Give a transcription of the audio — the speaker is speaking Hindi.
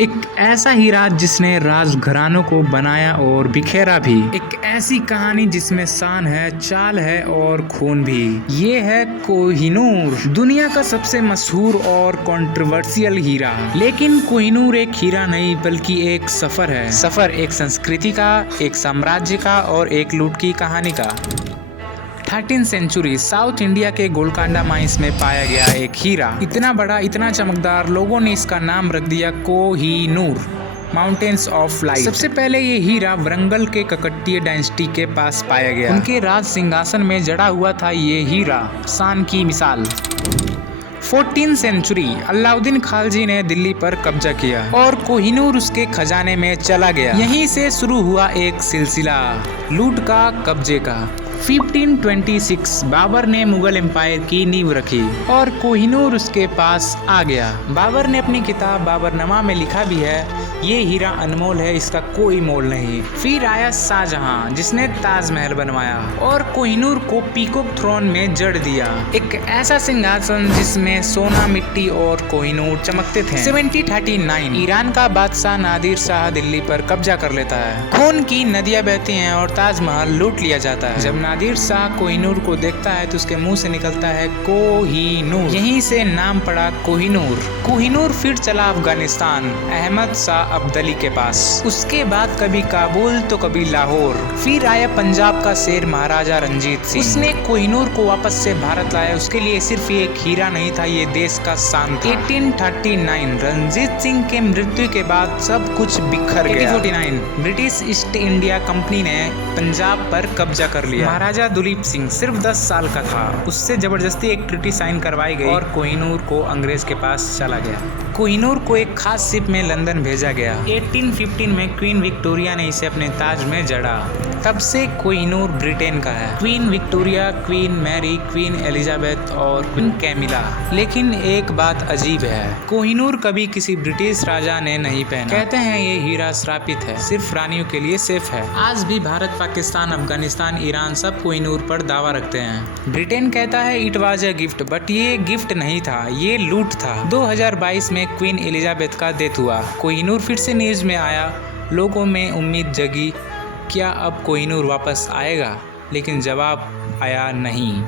एक ऐसा हीरा जिसने राजघरानों को बनाया और बिखेरा भी। एक ऐसी कहानी जिसमें शान है, चाल है और खून भी। ये है कोहिनूर, दुनिया का सबसे मशहूर और कंट्रोवर्शियल हीरा। लेकिन कोहिनूर एक हीरा नहीं बल्कि एक सफर है। सफर एक संस्कृति का, एक साम्राज्य का और एक लूट की कहानी का। 13th सेंचुरी साउथ इंडिया के गोलकांडा माइंस में पाया गया एक हीरा। इतना बड़ा, इतना चमकदार, लोगों ने इसका नाम रख दिया कोहिनूर, माउंटेन्स ऑफ लाइट। सबसे पहले ये हीरा वरंगल के ककटिया डायनेस्टी के पास पाया गया। उनके राज सिंहासन में जड़ा हुआ था ये हीरा, शान की मिसाल। 14th सेंचुरी अलाउद्दीन खिलजी ने दिल्ली पर कब्जा किया और कोहिनूर उसके खजाने में चला गया। यहीं से शुरू हुआ एक सिलसिला लूट का, कब्जे का। 1526 बाबर ने मुगल एम्पायर की नींव रखी और कोहिनूर उसके पास आ गया। बाबर ने अपनी किताब बाबरनामा में लिखा भी है, ये हीरा अनमोल है, इसका कोई मोल नहीं। फिर आया शाहजहां जिसने ताजमहल बनवाया और कोहिनूर को पीकॉक थ्रोन में जड़ दिया। एक ऐसा सिंहासन जिसमें सोना, मिट्टी और कोहिनूर चमकते थे। 1739 ईरान का बादशाह नादिर शाह दिल्ली पर कब्जा कर लेता है। खून की नदियां बहती हैं और ताजमहल लूट लिया जाता है। जब नादिर शाह कोहिनूर को देखता है तो उसके मुंह से निकलता है कोहिनूर। यहीं से नाम पड़ा कोहिनूर। कोहिनूर फिर चला अफगानिस्तान, अहमद शाह अब्दाली के पास। उसके बाद कभी काबुल तो कभी लाहौर। फिर आया पंजाब का शेर महाराजा रंजीत सिंह। उसने कोहिनूर को वापस से भारत लाया। उसके लिए सिर्फ ये एक हीरा नहीं था, ये देश का शान था। 1839 रंजीत सिंह के मृत्यु के बाद सब कुछ बिखर गया। 1849 ब्रिटिश ईस्ट इंडिया कंपनी ने पंजाब पर कब्जा कर लिया। महाराजा दुलीप सिंह सिर्फ 10 साल का था। उससे जबरदस्ती एक ट्रीटी साइन करवाई गई और कोहिनूर को अंग्रेज के पास चला गया। कोहिनूर को एक खास शिप में लंदन भेजा गया। 1815 में क्वीन विक्टोरिया ने इसे अपने ताज में जड़ा। तब से कोहिनूर ब्रिटेन का है। Queen Victoria, queen Mary, queen Elizabeth और क्वीन कैमिला। लेकिन एक बात अजीब है, कोहिनूर कभी किसी ब्रिटिश राजा ने नहीं पहना। कहते हैं ये हीरा श्रापित है, सिर्फ रानियों के लिए सेफ है। आज भी भारत, पाकिस्तान, अफगानिस्तान, ईरान सब कोहिनूर पर दावा रखते हैं। ब्रिटेन कहता है it was a gift, but ये गिफ्ट नहीं था, ये लूट था। 2022 में क्वीन एलिजाबेथ का डेथ हुआ। कोहिनूर फिर से न्यूज़ में आया। लोगों में उम्मीद जगी, क्या अब कोहिनूर वापस आएगा? लेकिन जवाब आया नहीं।